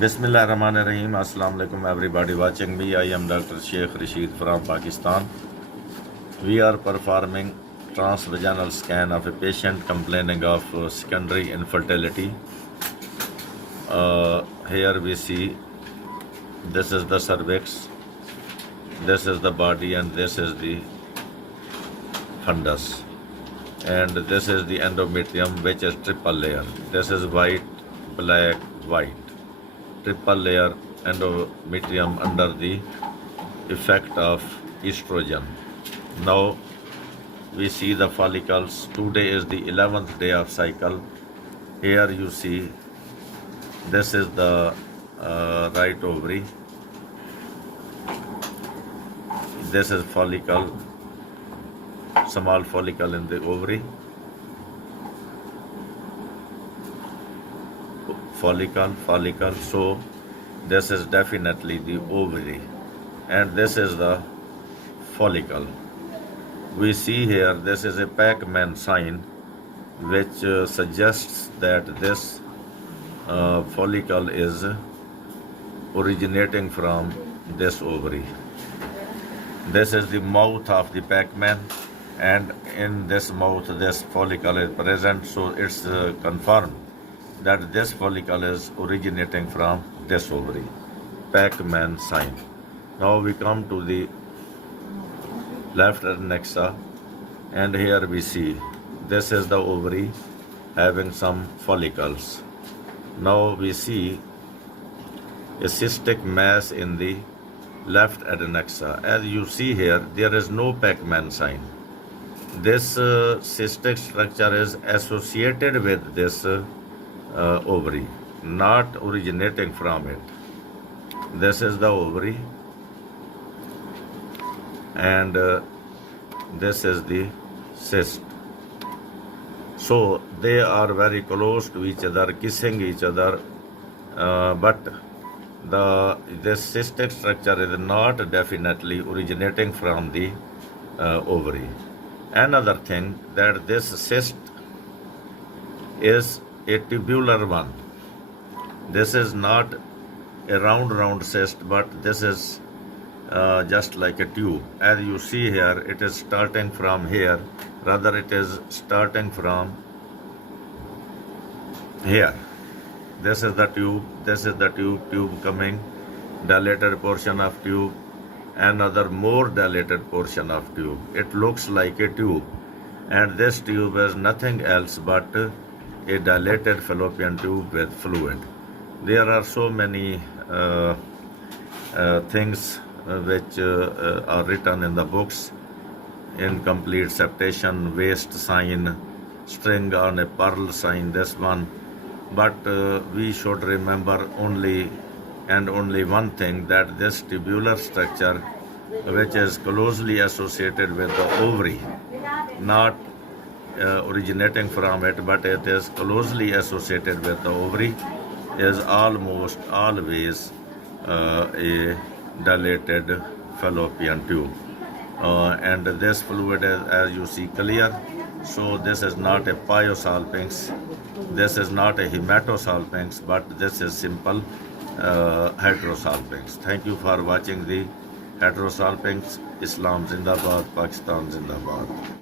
Bismillahirrahmanirrahim. Assalamu alaikum everybody watching me. I am Dr. Sheikh Rashid from Pakistan. We are performing transvaginal scan of a patient complaining of secondary infertility. Here we see this is the cervix, this is the body, and this is the fundus. And this is the endometrium, which is triple layer. This is white, black, white. Triple layer endometrium under the effect of estrogen. Now we see the follicles. Today is the 11th day of cycle. Here you see this is the right ovary. This is follicle, small follicle in the ovary. Follicle. So this is definitely the ovary, and this is the follicle. We see here this is a Pac-Man sign, which suggests that this follicle is originating from this ovary. This is the mouth of the Pac-Man, and in this mouth this follicle is present, so it's confirmed that this follicle is originating from this ovary. Pac-Man sign. Now we come to the left adnexa, and here we see this is the ovary having some follicles. Now we see a cystic mass in the left adnexa. As you see here, there is no Pac-Man sign. This cystic structure is associated with this ovary, not originating from it. This is the ovary, and this is the cyst. So they are very close to each other, kissing each other, but this cystic structure is not definitely originating from the ovary. Another thing, that this cyst is a tubular one. This is not a round cyst, but this is just like a tube. As you see here, it is starting from here, rather it is starting from here. This is the tube coming, dilated portion of tube, another more dilated portion of tube. It looks like a tube, and this tube is nothing else but a dilated fallopian tube with fluid. There are so many things which are written in the books: incomplete septation, waist sign, string on a pearl sign, this one. But we should remember only one thing, that this tubular structure, which is closely associated with the ovary, not originating from it, but it is closely associated with the ovary, is almost always a dilated fallopian tube. And this fluid is, as you see, clear. So this is not a pyosalpinx, this is not a hematosalpinx, but this is simple heterosalpinx. Thank you for watching the heterosalpinx. Islam Zindabad, Pakistan Zindabad.